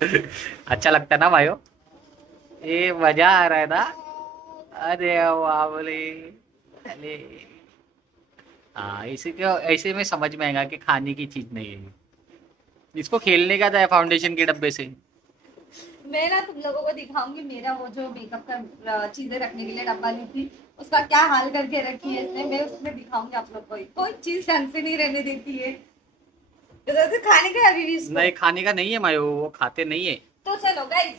अच्छा लगता है ना भाइयों? ये मजा आ रहा है ना? अरे बाबले। अरे हाँ, इसी को ऐसे में समझ में आएगा कि खाने की चीज नहीं है। इसको खेलने का था फाउंडेशन के डब्बे से। मैं ना तुम लोगों को दिखाऊंगी मेरा वो जो मेकअप का चीजें रखने के लिए डब्बा ली थी, उसका क्या हाल करके रखी है इसने। मैं उसमें दिखाऊंगी आप लोग को, कोई चीज ढंग से नहीं रहने देती है। इधर से खाने का अभी भी इसको। नहीं, खाने का नहीं है मायो, वो खाते नहीं है। तो चलो गाइस,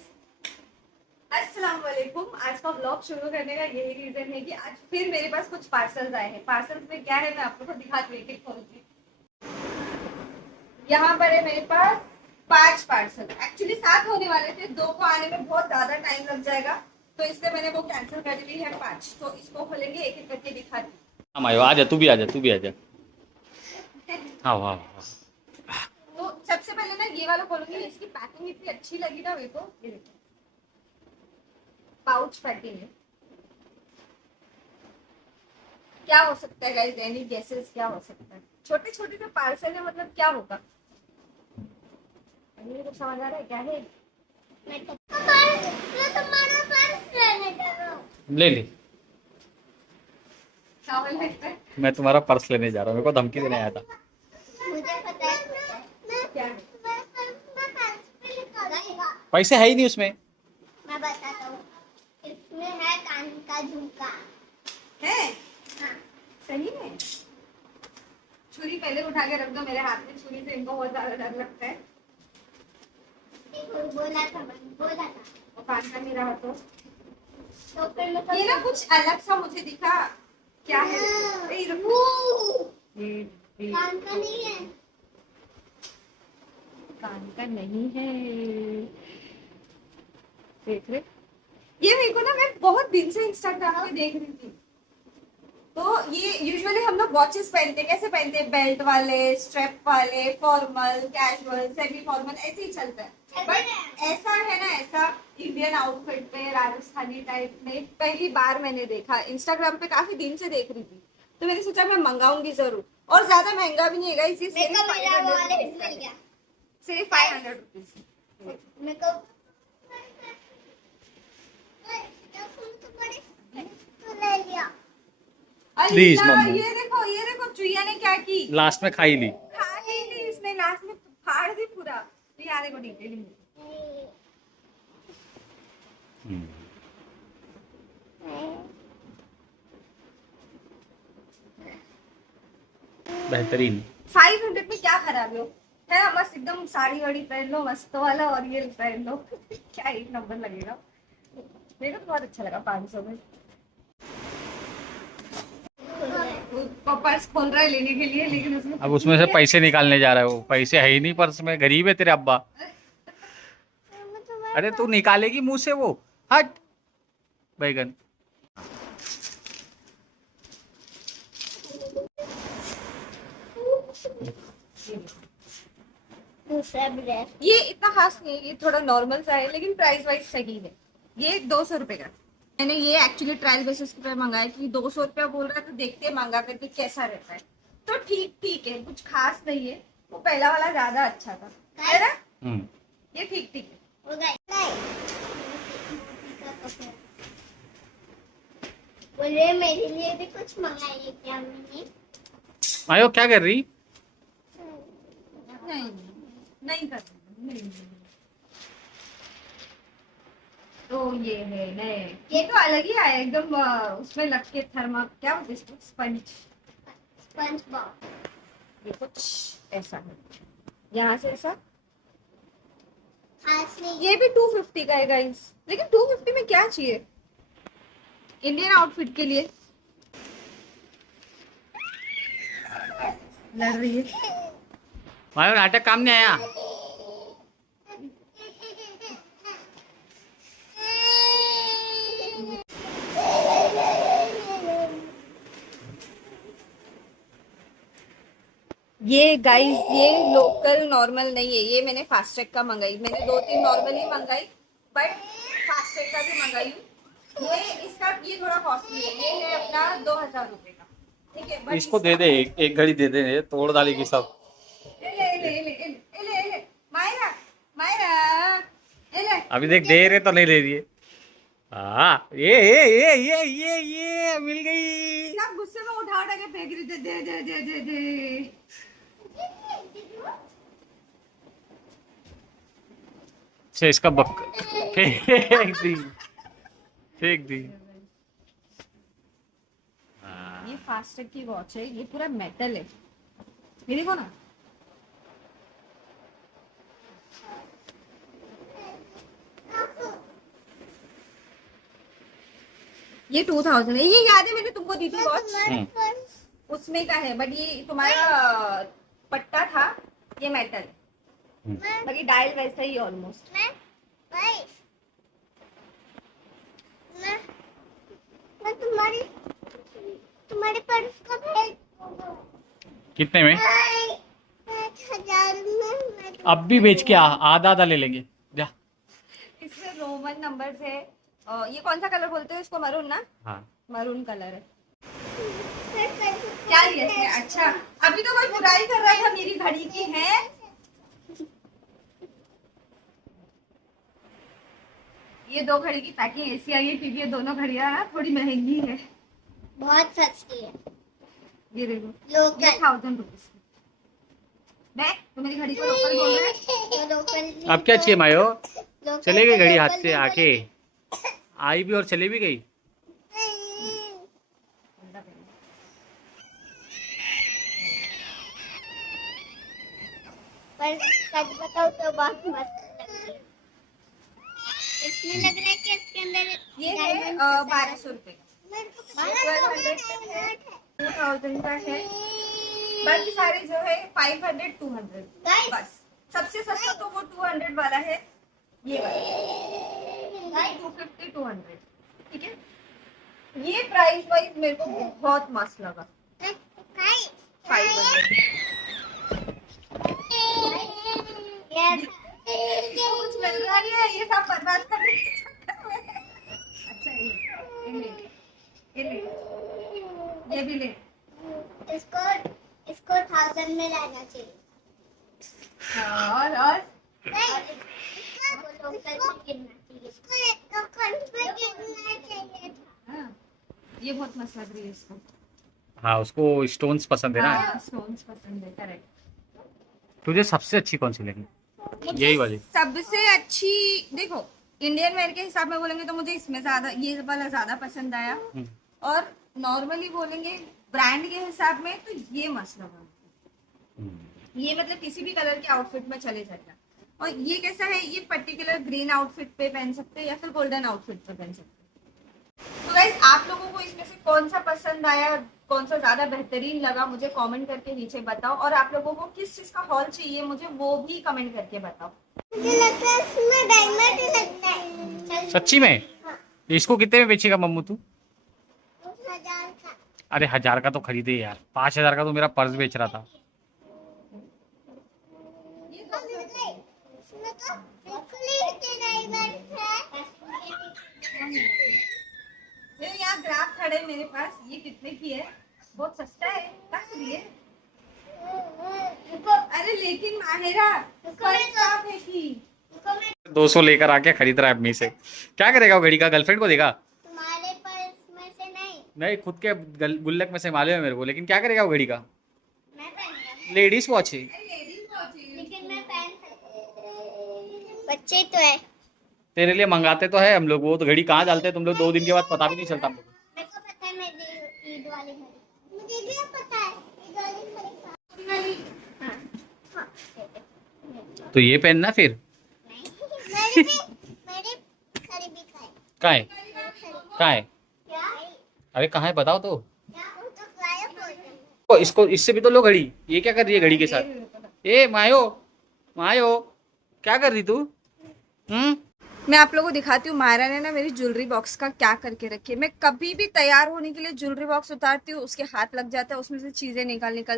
अस्सलाम वालेकुम। आज का व्लॉग शुरू करने का यही रीजन है कि आज फिर मेरे पास कुछ पार्सल्स आए हैं। पार्सल्स में क्या है मैं आप लोगों को दिखाती हूँ, एक एक खोल के। यहाँ पर है मेरे पास 5 पार्सल। एक्चुअली 7 होने वाले थे, 2 को आने में बहुत ज्यादा टाइम लग जाएगा, तो इसलिए मैंने वो कैंसिल कर दी है। 5 तो इसको खोलेंगे, एक एक करके दिखाती हाँ मायो, आ जा, तू भी आ जा, तू भी आ जा। हूँ। हाँ हाँ हाँ। तो सबसे पहले ना ये वाला खोलूंगी, इसकी पैकिंग इतनी अच्छी लगी ना मेरे को। ये देखो, पाउच पैकिंग है। क्या हो सकता है गाइस, एनी गेसेस क्या हो सकता है? छोटे छोटे जो पार्सल है, मतलब क्या होगा? मुझे कुछ समझ आ रहा है क्या है? मैं तुम्हारा पर्स लेने जा रहा हूँ। ले ले। क्या बोल लगता है? मैं तुम्हारा पर्स लेने जा रहा हूँ, मेरे को धमकी देने आया था। मुझे पता है क्या है। पैसे है ही नहीं उसमें। मैं बताता हूँ, इसमें है कान का झुमका है। हाँ। सही में? छुरी पहले उठा के रख दो, मेरे हाथ में छुरी से इनको बहुत ज्यादा डर लगता है। बोला था मैंने, बोला था वो कान का नहीं रहा तो फिर मैं ये ना कुछ अलग सा मुझे दिखा। क्या है? ए, रुको। कान का नहीं है, कान का नहीं है। देख रहे, ये मेरे को ना, मैं बहुत दिन से इंस्टाग्राम पे देख रही थी। तो ये यूजुअली हम लोग वॉचेस पहनते हैं, कैसे पहनते हैं? बेल्ट वाले, स्ट्रेप वाले, फॉर्मल, कैजुअल, सेमी फॉर्मल, ऐसे ही चलता है। बट ऐसा है ना, ऐसा इंडियन आउटफिट में राजस्थानी टाइप में पहली बार मैंने देखा। इंस्टाग्राम पे काफी दिन से देख रही थी, तो मैंने सोचा मैं मंगाऊंगी जरूर। और ज्यादा महंगा भी नहीं है, इसी सिर्फ 500 रुपीज का, सिर्फ 500 रुपीज। प्लीज अल्लाह, मम्मू। ये देखो चुईया ने क्या की। लास्ट में खाई ली। खा ही ली इसने, लास्ट में फाड़ दी पूरा। ये आने को डिटेलिंग बेहतरीन। 500 में क्या खराबी हो? है ना, मस्त एकदम साड़ी वाड़ी पहन लो मस्त वाला, और ये पहन लो क्या एक नंबर लगेगा। मेरे को तो बहुत अच्छा लगा 500 में। वो पर्स खोल रहा है लेने के लिए, लेकिन उसमें अब कुछ उसमें से नहीं है। पैसे निकालने जा रहा है, वो पैसे है ही नहीं पर्स में, गरीब है तेरे अब्बा। अरे तू निकालेगी मुंह से वो। हट। बैगन। दूसरा ब्रेड ये इतना खास नहीं है, ये थोड़ा नॉर्मल सा है, लेकिन प्राइस वाइज सही है। ये 200 रुपए का। मैंने ये एक्चुअली ट्रायल बेसिस पे मंगाया, कि 200 रुपया बोल रहा है, तो देखते हैं मंगा करके कैसा रहता है। तो ठीक ठीक है, कुछ खास नहीं है। वो पहला वाला ज्यादा अच्छा था, है ना? ये ठीक ठीक है। बोले मेरे लिए भी कुछ मंगाइए क्या मैंने? मायो क्या कर रही? नहीं, नहीं कर नहीं। तो ये है नए, ये तो अलग ही आया एकदम। उसमें लग के थर्मा क्या बोलते हैं इसको? Sponge, sponge Bob. ये कुछ ऐसा है, यहाँ से ऐसा। ये भी 250 का है गाइस, लेकिन 250 में क्या चाहिए इंडियन आउटफिट के लिए? लड़ रही है। मायो नाटक काम नहीं आया। ये गाइस, ये लोकल नॉर्मल नहीं है, ये मैंने फास्ट्रैग का मंगाई। मैंने 2-3 नॉर्मल ही मंगाई, बट फास्ट्रैग का भी मंगाई हूँ। ये इसका ये थोड़ा कॉस्टली है, ये है अपना 2000 रुपए का। ठीक है, बट इसको दे दे, एक घड़ी दे दे, तोड़ डालेगी सब। मायरा, मायरा, अभी देख, दे रहे तो नहीं ले रही है। हाँ, ये मिल गई। सब गुस्से में उठा उठा के फेंक रही थी, दे दे दे दे दे। अच्छा, इसका फेंक दी, फेंक दी। ये फास्टैग की वॉच है, ये पूरा मेटल है, ये देखो ना। ये 2000 है, ये याद है मैंने तुमको दी थी वॉच, उसमें का है, बट ये तुम्हारा पट्टा था, ये मेटल है, बाकी डायल वैसा ही ऑलमोस्ट। तुम्हारे पर्स का भेज कितने में? 5000 में। अब भी बेच के आधा आधा ले लेंगे जा। इसमें रोमन नंबर्स है। ये कौन सा कलर बोलते हो इसको? मरून ना? हाँ, मरून कलर है। क्या लिया इसने? अच्छा, अभी तो कोई बुराई कर रहा था मेरी घड़ी की है। ये दो घड़ी की पैकिंग ऐसी आई है क्योंकि ये दोनों घड़ियां ना थोड़ी महंगी है, बहुत सस्ती है। ये देखो, लोकल 1000 रुपीज। मैं तो मेरी घड़ी को लोकल बोल रहा है। लोकल अब क्या चाहिए मायो? चले गई घड़ी हाथ से, लोकल आके आई भी और चली भी गई। पर सच बताओ तो बहुत मस्त लग रही है। इसमें लग रहा है कि इसके अंदर ये है 1200 रुपए, 2000 का है। बाकी सारे जो है 500 200 बस। सबसे सस्ता तो वो 200 वाला है, ये वाला 250 200, ठीक है। ये प्राइस वाइज मेरे को बहुत मस्त लगा, 500। कुछ मिल रहा नहीं है, ये सब बर्बाद करने के चक्कर में। अच्छा, ये भी ले। इसको 1000 में लाना चाहिए। हाँ, और इसको लोकल में गिरना चाहिए था। हाँ, ये बहुत मस्त लग रही है इसको। हाँ, उसको स्टोन्स पसंद है ना। हाँ, स्टोन्स पसंद है, करेक्ट। तुझे सबसे अच्छी कौन सी लगी? यही वाली। सबसे अच्छी देखो, इंडियन वेयर के हिसाब में बोलेंगे तो मुझे इसमें ज्यादा, ये वाला ज्यादा पसंद आया। और नॉर्मली बोलेंगे ब्रांड के हिसाब में तो ये मस्त लगा। ये मतलब किसी भी कलर के आउटफिट में चले जाएगा। और ये कैसा है, ये पर्टिकुलर ग्रीन आउटफिट पे पहन सकते हैं या फिर गोल्डन आउटफिट पे पहन सकते हैं। तो गाइस, आप लोगों को इसमें से कौन सा पसंद आया, कौन सा ज्यादा बेहतरीन लगा, मुझे कमेंट करके नीचे बताओ। और आप लोगों को किस चीज का हॉल चाहिए मुझे वो भी कमेंट करके बताओ। मुझे लगता है इसमें डायमंड लगता है। सच्ची में? इसको कितने में बेचेगा मम्मू तू? 1000 का। अरे 1000 का तो खरीदे यार, 5000 का तो मेरा पर्स बेच रहा था। इसमें तो बिल्कुल ही डायमंड है। मेरे यहाँ ग्राहक खड़े मेरे पास, ये कितने की है? बहुत सस्ता है, कस लिए। अरे लेकिन माहिरा, है की 200 लेकर आके खरीद रहा है अपनी से। क्या करेगा वो घड़ी का? गर्लफ्रेंड को देगा? तुम्हारे पर्स में से नहीं, नहीं, खुद के गुल्लक में से मालूम है मेरे को, लेकिन क्या करेगा वो घड़ी का? मैं पहनूंगा। लेडीज वॉच है। लेकिन मैं पहन सकती। बच्चे तो है। तेरे लिए मंगाते तो है हम लोग, वो तो घड़ी कहाँ डालते हैं तुम लोग, 2 दिन के बाद पता भी नहीं चलता हम लोग। मेरे को पता है, मेरी ईद वाली घड़ी मुझे भी पता है। ईद वाली घड़ी हाँ। तो ये पहनना फिर। नहीं, मेरी खरीदी का है। कहाँ है? कहाँ है? क्या? अरे कहाँ है बताओ तो। क्या? वो तो गायब हो गया। ओ, इसको इससे भी तो लो घड़ी। ये क्या कर रही है घड़ी के साथ? ए मायो, मायो, क्या कर रही तू? मैं आप लोगों को दिखाती हूँ। मायरा ने ना मेरी ज्वेलरी बॉक्स का क्या करके रखी है। मैं कभी भी तैयार होने के लिए ज्वेलरी बॉक्स उतारती हूँ, उसके हाथ लग जाता है, उसमें से चीजें निकाल के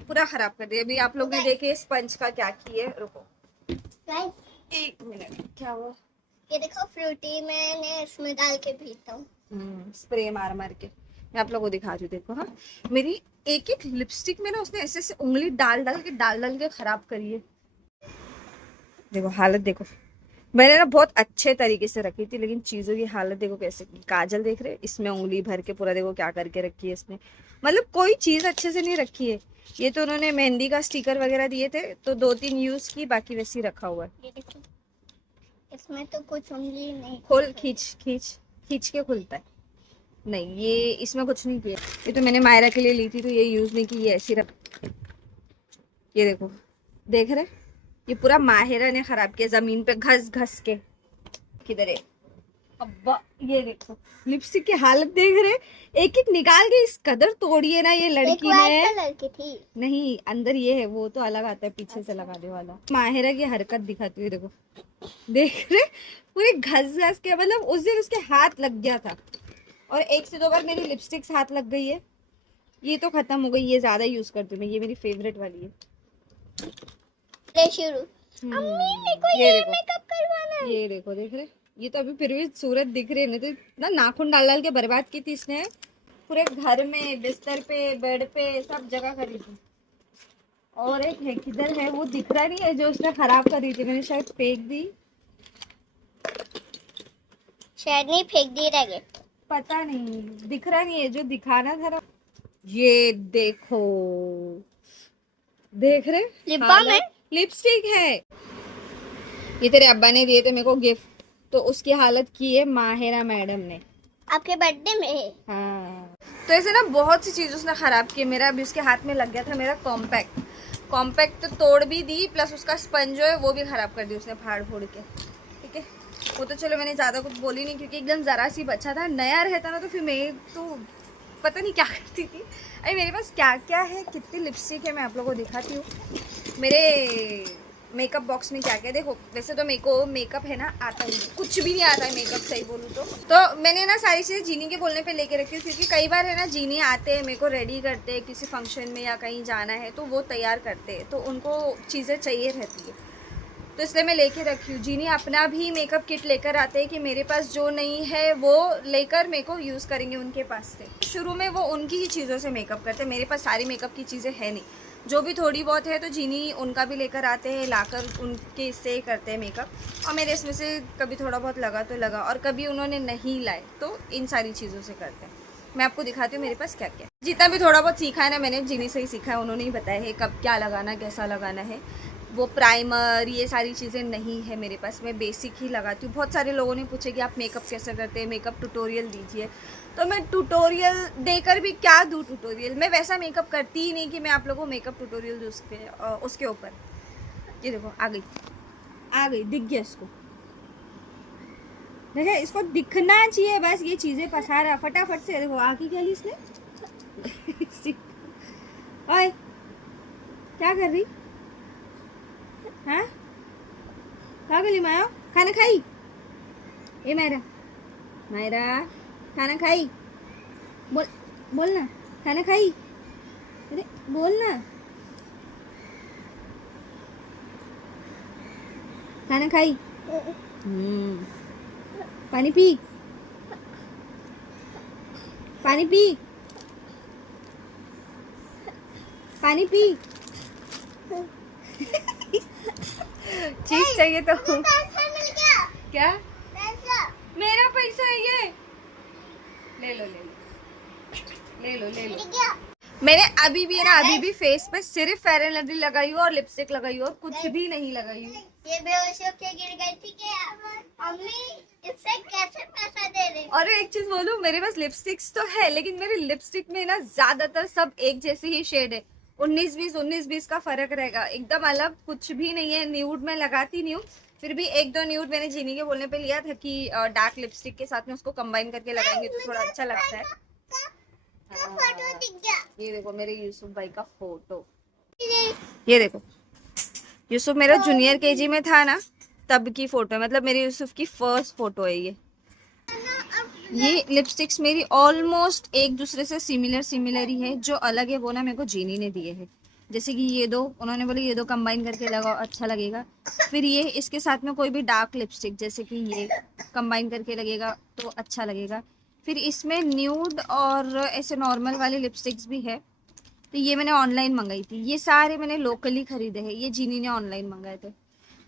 पूरा खराब कर दिया। अभी आप लोग ने देखे स्पंज का क्या किए। रुको गाइस, 1 मिनट, क्या हुआ? ये देखो फ्रूटी मैंने इसमें डाल के पीता हूँ। स्प्रे मार मार के। मैं आप लोगों को दिखा रही हूँ, देखो। हाँ, मेरी एक एक लिपस्टिक में ना उसने ऐसे ऐसे उंगली डाल डाल के खराब करी है। देखो हालत देखो, मैंने ना बहुत अच्छे तरीके से रखी थी, लेकिन चीजों की हालत देखो कैसे की। काजल देख रहे, इसमें उंगली भर के पूरा देखो क्या करके रखी है इसने। मतलब कोई चीज अच्छे से नहीं रखी है। ये तो उन्होंने मेहंदी का स्टिकर वगैरह दिए थे तो 2-3 यूज की, बाकी वैसे ही रखा हुआ है। ये देखो, इसमें तो कुछ उंगली नहीं। खोल, खींच खींच खींच के खुलता है। नहीं, ये इसमें कुछ नहीं किया। ये तो मैंने मायरा के लिए ली थी तो ये यूज नहीं की, ये ऐसी रख। ये देखो, देख रहे, ये पूरा माहिरा ने खराब किया, जमीन पे घस घस के। किधर है अब्बा, ये देखो लिपस्टिक की हालत देख रहे, एक एक निकाल के इस कदर तोड़ी है ना ये एक लड़की व्हाइट ने। कलर की थी। नहीं, अंदर ये है, वो तो अलग आता है पीछे से लगाने वाला। माहिरा की हरकत दिखाती हुई देखो, देख रहे पूरे घस घस के। मतलब उस दिन उसके हाथ लग गया था और 1 से 2 बार मेरी लिपस्टिक्स हाथ लग गई है। ये तो खत्म हो गई, ये ज्यादा यूज करती हूँ मैं, ये मेरी फेवरेट वाली है। ले शुरू। अम्मी मेरे को ये ये देखो, मेकअप करवाना है। ये देखो, देख रहे, ये तो अभी फिर भी सूरत दिख रही है, नहीं तो इतना नाखून डाल डाल के बर्बाद की थी इसने। पूरे घर में, बिस्तर पे, बेड पे, सब जगह करी थी। और एक है, किधर है वो, दिख रहा नहीं है, जो उसने खराब करी थी, मैंने शायद फेंक दी। शायद नहीं, फेंक दी रह गए। पता नहीं, दिख रहा नहीं है, जो दिखाना था ना। ये देखो, देख रहे, लिप बाम है? लिपस्टिक है। ये तेरे अब्बा ने दिए थे मेरे को गिफ्ट, तो उसकी हालत की है माहिरा मैडम ने। आपके बर्थडे में है। हाँ, तो ऐसे ना बहुत सी चीज़ उसने ख़राब की। मेरा अभी उसके हाथ में लग गया था मेरा कॉम्पैक्ट तो तोड़ भी दी, प्लस उसका स्पंज जो है वो भी ख़राब कर दी उसने फाड़ फोड़ के। ठीक है, वो तो चलो मैंने ज़्यादा कुछ बोली नहीं, क्योंकि एकदम ज़रा सी बच्चा था। नया रहता ना तो फिर मैं तो पता नहीं क्या करती थी। अरे मेरे पास क्या क्या है, कितनी लिपस्टिक है, मैं आप लोगों को दिखाती हूँ। मेरे मेकअप बॉक्स में क्या क्या, देखो वैसे तो मेरे को मेकअप है ना आता ही नहीं, कुछ भी नहीं आता है मेकअप, सही बोलूँ तो मैंने ना सारी चीज़ें जीनी के बोलने पे लेके रखी हूँ, क्योंकि कई बार है ना जीनी आते हैं मेरे को रेडी करते हैं, किसी फंक्शन में या कहीं जाना है तो वो तैयार करते हैं, तो उनको चीज़ें चाहिए रहती है, तो इसलिए मैं लेके रखी हूँ। जीनी अपना भी मेकअप किट लेकर आते हैं कि मेरे पास जो नहीं है वो लेकर मेरे को यूज़ करेंगे उनके पास से। शुरू में वो उनकी ही चीज़ों से मेकअप करते हैं, मेरे पास सारी मेकअप की चीज़ें है नहीं, जो भी थोड़ी बहुत है तो जीनी उनका भी लेकर आते हैं, लाकर उनके इससे करते हैं मेकअप, और मेरे इसमें से कभी थोड़ा बहुत लगा तो लगा, और कभी उन्होंने नहीं लाए तो इन सारी चीज़ों से करते हैं। मैं आपको दिखाती हूँ मेरे पास क्या क्या, जितना भी थोड़ा बहुत सीखा है ना मैंने जीनी से ही सीखा है, उन्होंने ही बताया है कब क्या लगाना, कैसा लगाना है। वो प्राइमर ये सारी चीज़ें नहीं है मेरे पास, मैं बेसिक ही लगाती हूँ। बहुत सारे लोगों ने पूछे कि आप मेकअप कैसे करते हैं, मेकअप ट्यूटोरियल दीजिए, तो मैं ट्यूटोरियल देकर भी क्या दूँ ट्यूटोरियल। मैं वैसा मेकअप करती ही नहीं कि मैं आप लोगों को मेकअप ट्यूटोरियल दूँ उसके ऊपर। ये देखो आ गई, दिख गया इसको, देखा, इसको दिखना चाहिए बस, ये चीज़ें पसारा फटाफट से। देखो आगे क्या ली इसने ओए क्या कर रही, हाँ क्या कर ली माया, खाना खाई, ए मायरा खाना खाई, बोल ना, खाना खाई, अरे बोल ना, खाना खाई, पानी पी, पानी पी, पानी पी चीज चाहिए तो पैसा मिल गया। क्या, पैसा मेरा पैसा है ये, ले लो मिल गया। मैंने अभी भी है ना, अभी भी फेस पे सिर्फ फेयर एंड लवली लगाई हूँ और लिपस्टिक लगाई हूँ और कुछ भी नहीं लगाई हूँ। ये बेहोश होके गिर गई थी कि अम्मी इससे कैसे पैसा दे रहे। और एक चीज बोलूं, मेरे पास लिपस्टिक्स तो है, लेकिन मेरे लिपस्टिक में ना ज्यादातर सब एक जैसी ही शेड है, 19-20 का फर्क रहेगा, एकदम अलग कुछ भी नहीं है। न्यूड में लगाती नहीं हूँ, फिर भी 1-2 न्यूड मैंने जीनी के बोलने पे लिया था कि डार्क लिपस्टिक के साथ में उसको कंबाइन करके लगाएंगे तो थोड़ा अच्छा लगता है। फोटो दिख गया। ये देखो मेरे यूसुफ भाई का फोटो, ये देखो यूसुफ मेरा जूनियर केजी में था ना तब की फोटो है, मतलब मेरे यूसुफ की फर्स्ट फोटो है ये लिपस्टिक्स मेरी ऑलमोस्ट एक दूसरे से सिमिलर ही है, जो अलग है वो ना मेरे को जीनी ने दिए हैं। जैसे कि ये दो, उन्होंने बोले ये दो कंबाइन करके लगाओ अच्छा लगेगा, फिर ये इसके साथ में कोई भी डार्क लिपस्टिक जैसे कि ये कंबाइन करके लगेगा तो अच्छा लगेगा, फिर इसमें न्यूड और ऐसे नॉर्मल वाले लिपस्टिक्स भी है, तो ये मैंने ऑनलाइन मंगाई थी। ये सारे मैंने लोकली खरीदे हैं, ये जीनी ने ऑनलाइन मंगाए थे।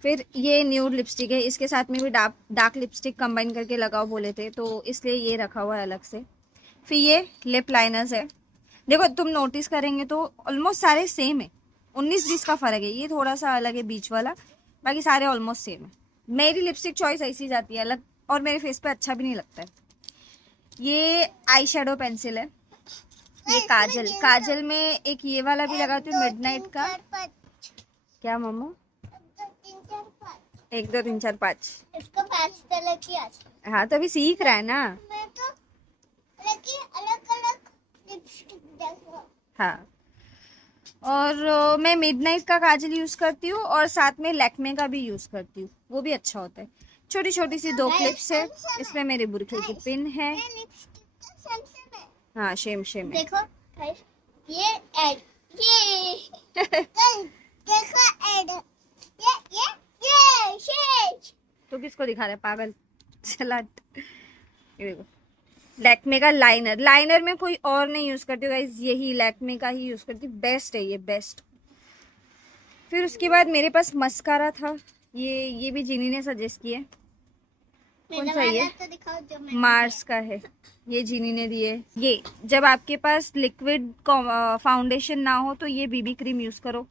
फिर ये न्यूड लिपस्टिक है, इसके साथ में भी डार्क लिपस्टिक कंबाइन करके लगाओ बोले थे, तो इसलिए ये रखा हुआ है अलग से। फिर ये लिप लाइनर्स है। देखो तुम नोटिस करेंगे तो ऑलमोस्ट सारे सेम है, 19-20 का फर्क है, ये थोड़ा सा अलग है बीच वाला, बाकी सारे ऑलमोस्ट सेम है। मेरी लिपस्टिक चॉइस ऐसी जाती है अलग, और मेरे फेस पे अच्छा भी नहीं लगता है। ये आई शेडो पेंसिल है। ये काजल में एक ये वाला भी लगाती हूँ मिडनाइट का। क्या मम्मा? 1 2 3 4 5 इसको 5 कलर की आती हाँ, तो अभी सीख रहा है ना। मैं तो अलग अलग लिपस्टिक देखो। हाँ, और मैं मिडनाइट का काजल यूज करती हूँ, और साथ में लैक्मे का भी यूज करती हूँ, वो भी अच्छा होता है। छोटी छोटी सी 2 क्लिप्स है, इसमें मेरे बुरखे की पिन है। ये लिपस्टिक का सेम है। हाँ शेम है। देखो guys, ये ऐड, ये देखो ऐड, ये शेष। तो किसको दिखा रहा है पागल? चला। ये देखो लैक्मे का लाइनर में कोई और नहीं यूज करती हूँ गाइस, यही लैक्मे का ही यूज करती हूँ, बेस्ट है ये, बेस्ट। फिर उसके बाद मेरे पास मस्कारा था, ये भी जिनी ने सजेस्ट किया। कौन सा ये? तो दिखाओ जो मैंने मार्स का है, ये जिनी ने दिए। ये जब आपके पास लिक्विड फाउंडेशन ना हो तो ये बीबी क्रीम यूज करो।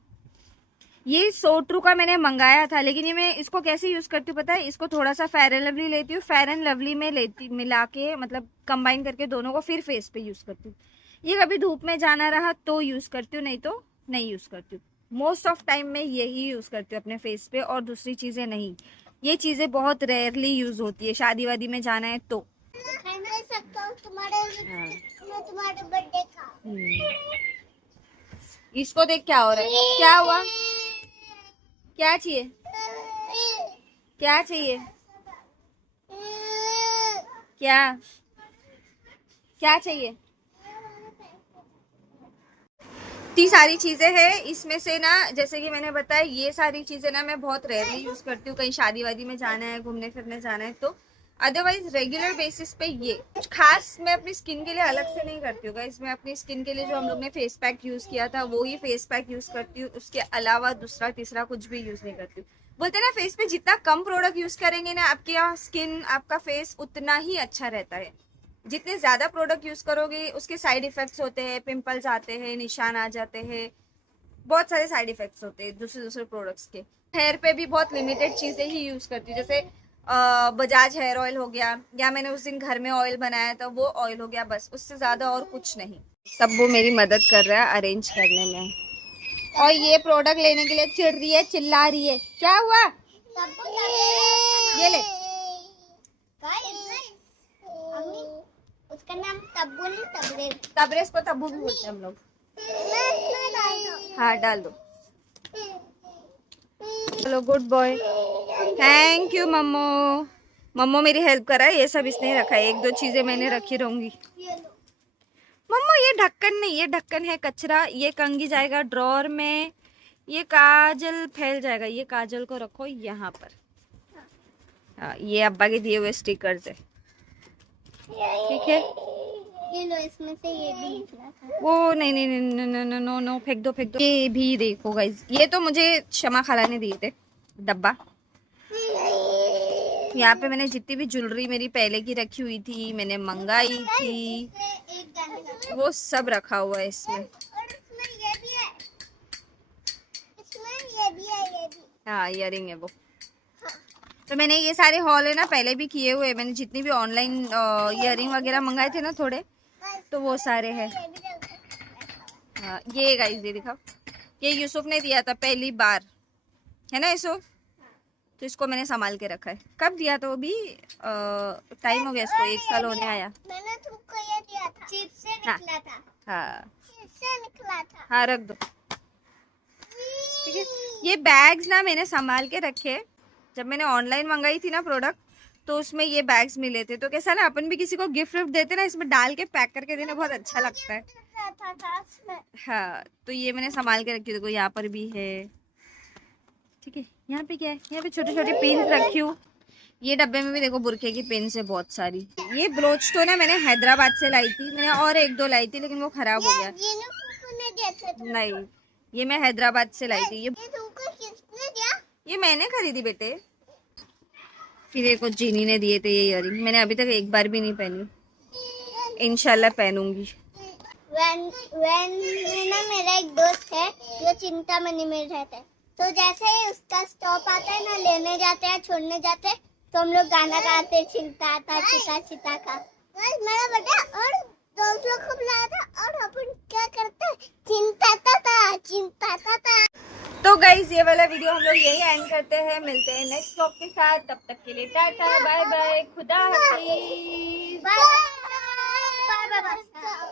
ये सो ट्रू का मैंने मंगाया था, लेकिन ये मैं इसको कैसे यूज करती हूँ पता है? इसको थोड़ा सा फेयर एंड लवली लेती हूँ, फेयर एंड लवली में मिला के, मतलब कंबाइन करके दोनों को फिर फेस पे यूज करती हूँ। ये कभी धूप में जाना रहा तो यूज करती हूँ, नहीं तो नहीं यूज करती हूँ। मोस्ट ऑफ टाइम में यही यूज करती हूँ अपने फेस पे, और दूसरी चीजें नहीं। ये चीजें बहुत रेयरली यूज होती है, शादी वादी में जाना है तो। दिखा नहीं सकता हूँ तुम्हारे बर्थडे का। इसको देख क्या हो रहा है? क्या हुआ? क्या चाहिए? क्या चाहिए? क्या क्या चाहिए? इतनी सारी चीजें हैं इसमें से ना, जैसे कि मैंने बताया, ये सारी चीजें ना मैं बहुत रेयरली यूज करती हूँ, कहीं शादी वादी में जाना है, घूमने फिरने जाना है तो। अदरवाइज रेगुलर बेसिस पे ये कुछ खास मैं अपनी स्किन के लिए अलग से नहीं करती हूँ गाइस। मैं अपनी स्किन के लिए जो हम लोग ने फेस पैक यूज किया था वो ही फेस पैक यूज करती हूँ, उसके अलावा दूसरा तीसरा कुछ भी यूज नहीं करती हूँ। बोलते हैं ना, फेस पे जितना कम प्रोडक्ट यूज करेंगे ना, आपकी स्किन, आपका फेस उतना ही अच्छा रहता है। जितने ज्यादा प्रोडक्ट यूज करोगे उसके साइड इफेक्ट्स होते हैं, पिंपल्स आते हैं, निशान आ जाते हैं, बहुत सारे साइड इफेक्ट्स होते हैं दूसरे प्रोडक्ट्स के। हेयर पे भी बहुत लिमिटेड चीजें ही यूज करती हूँ, जैसे बजाज हेयर ऑयल हो गया, या मैंने उस दिन घर में ऑयल बनाया था वो ऑयल हो गया, बस उससे ज्यादा और कुछ नहीं। तब वो मेरी मदद कर रहा है अरेंज करने में, और ये प्रोडक्ट लेने के लिए चिढ़ रही है, चिल्ला रही है। क्या हुआ? ये ले। उसका नाम तब्बू नहीं, तबरेज। तबरेज को तब्बू भी बोलते हैं हम लोग। हाँ डाल दो। चलो गुड बॉय, थैंक यू मम्मो। मम्मो मेरी हेल्प कर रहा है, ये सब इसने रखा है, 1-2 चीजें मैंने रखी रहूंगी। मम्मो ये ढक्कन नहीं, ये ढक्कन है कचरा, ये कंघी जाएगा ड्रॉर में, ये काजल फैल जाएगा, ये काजल को रखो यहाँ पर। हाँ, ये अब्बा के दिए हुए स्टिकर्स है, ठीक है। ये लो, इसमें से ये भी निकला था। वो नहीं नहीं नहीं no no no no no, फेंक दो फेंक दो। ये भी देखो गाइस, ये तो मुझे शमा खाला ने दिए थे डब्बा। यहाँ पे मैंने जितनी भी ज्वेलरी मेरी पहले की रखी हुई थी, मैंने मंगाई थी, वो सब रखा हुआ है इसमें। और इसमें ये भी है, इसमें ये भी है, ये भी। हाँ इयरिंग है वो। तो मैंने ये सारे हॉल है ना पहले भी किए हुए, मैंने जितनी भी ऑनलाइन इयरिंग वगैरह मंगाए थे ना थोड़े, तो वो सारे हैं। हाँ ये गाइस, ये दिखाओ, ये यूसुफ ने दिया था पहली बार, है ना यूसुफ? तो इसको मैंने संभाल के रखा है। कब दिया था वो भी? टाइम हो गया इसको, 1 साल होने आया। मैंने तुमको ये दिया था, चिप से निकला था। हाँ चिप से निकला था। हाँ रख दो, ठीक है। ये बैग्स ना मैंने संभाल के रखे, जब मैंने ऑनलाइन मंगाई थी ना प्रोडक्ट, तो उसमें ये बैग्स मिले थे, तो कैसा ना अपन भी किसी को गिफ्ट विफ्ट देते ना, इसमें डाल के पैक करके देना बहुत अच्छा लगता है। हाँ तो ये मैंने संभाल के रखी, देखो यहाँ पर भी है, ठीक है। यहाँ पे क्या है? यहाँ पे छोटे छोटे पिन्स रखी हूँ। ये डब्बे में भी देखो बुरखे की पिन्स है बहुत सारी। ये ब्रोच तो ना मैंने हैदराबाद से लाई थी, मैंने और 1-2 लाई थी लेकिन वो खराब हो गया। ने दिया था तुमको? नहीं, ये मैं हैदराबाद से लाई थी। ये तुमको किसने दिया? ये मैंने खरीदी बेटे। फिर एक और जीनी ने दिए थे ये इयररिंग, मैंने अभी तक एक बार भी नहीं पहनी, इंशाल्लाह पहनूंगी। ना मेरा एक दोस्त है जो चिंतामणि में रहता है, तो जैसे ही उसका स्टॉप आता है ना, लेने जाते हैं छोड़ने जाते हैं, तो हम लोग गाना गाते हैं, चिंता था चिता चिता का। मेरा बेटा और दोस्त लोग को बुलाया था और अपन क्या करते, चिंता था। तो गाइज ये वाला वीडियो हम लोग यही एंड करते हैं, मिलते हैं नेक्स्ट व्लॉग के साथ, तब तक के लिए टाटा बाय बाय, खुदा हाफिज। Bye bye.